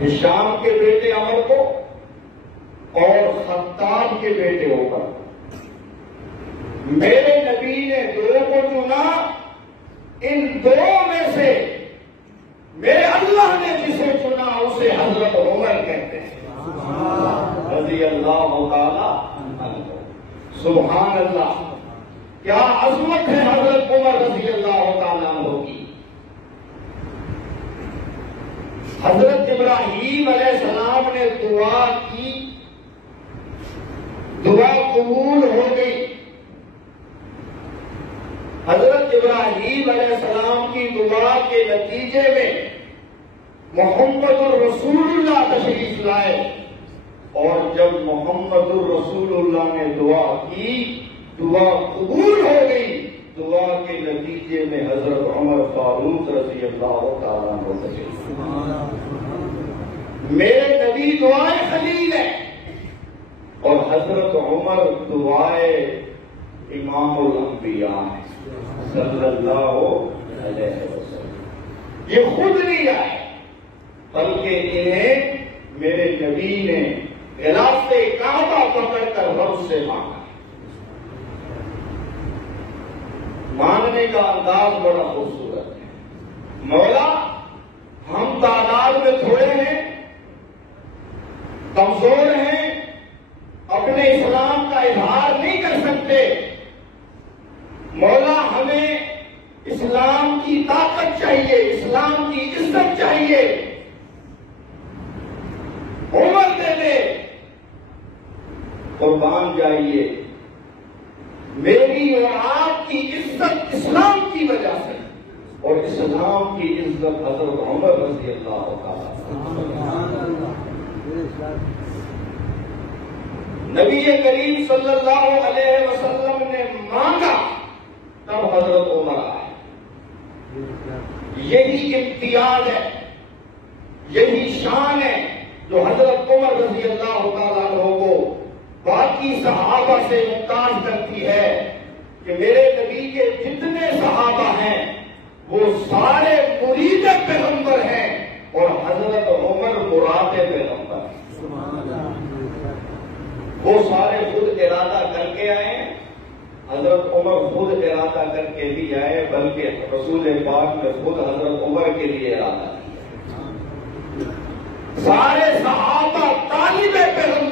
ہشام کے بیٹے عمر کو اور خطاب کے بیٹے عمر۔ میرے نبی نے دو کو چنا، ان دو میں سے میرے اللہ نے جسے چنا اسے حضرت عمر کہتے ہیں رضی اللہ تعالی عنہ۔ سبحان اللہ، کیا عظمت ہے حضرت عمر رضی اللہ تعالی عنہ کی۔ حضرت ابراہیم علیہ السلام نے دعا کی، دعا قبول ہو گئی۔ حضرت ابراہیم علیہ السلام کی دعا کے نتیجے میں محمد الرسول اللہ تشریف لائے، اور جب محمد الرسول اللہ نے دعا کی، دعا قبول ہو گئی۔ دعا کے نتیجے میں حضرت عمر فاروق رضی اللہ تعالیٰ عنہ تشریف لائے۔ میرے نبی دعائے خلیل ہے، اور حضرت عمر دعائے امام الانبیاء ہے صلی اللہ علیہ وسلم۔ یہ خود نہیں آئے، بلکہ انہیں میرے نبی نے غلاف کعبہ پکڑ کر رب سے مانگا۔ مانگنے کا انداز بڑا خوبصورت ہے۔ مولا، ہم تعداد میں تھوڑے ہیں، کمزور ہیں، اپنے اسلام کا اظہار نہیں کر سکتے، مولا ہمیں اسلام کی طاقت چاہیے، اسلام کی عزت چاہیے، عمر دے دے، قربان جائیے، میری اور آپ کی عزت اسلام کی وجہ سے، اور اسلام کی عزت حضرت عمر رضی اللہ تعالیٰ۔ نبی کریم صلی اللہ علیہ وسلم نے مانگا، تب حضرت عمر آئے۔ یہی امتیاز ہے، یہی شان ہے جو حضرت عمر رضی اللہ تعالیٰ عنہ کو باقی صحابہ سے ممتاز کرتی ہے، کہ میرے نبی کے جتنے صحابہ ہیں وہ سارے مرید پیغمبر ہیں، اور حضرت عمر مراد پیغمبر ہیں۔ وہ سارے خود ارادہ کر کے آئے ہیں، حضرت عمر خود ارادہ کر کے بھی آئے، بلکہ رسول پاک نے خود حضرت عمر کے لیے ارادہ کیا۔ سارے صحابہ طالب پیغمبر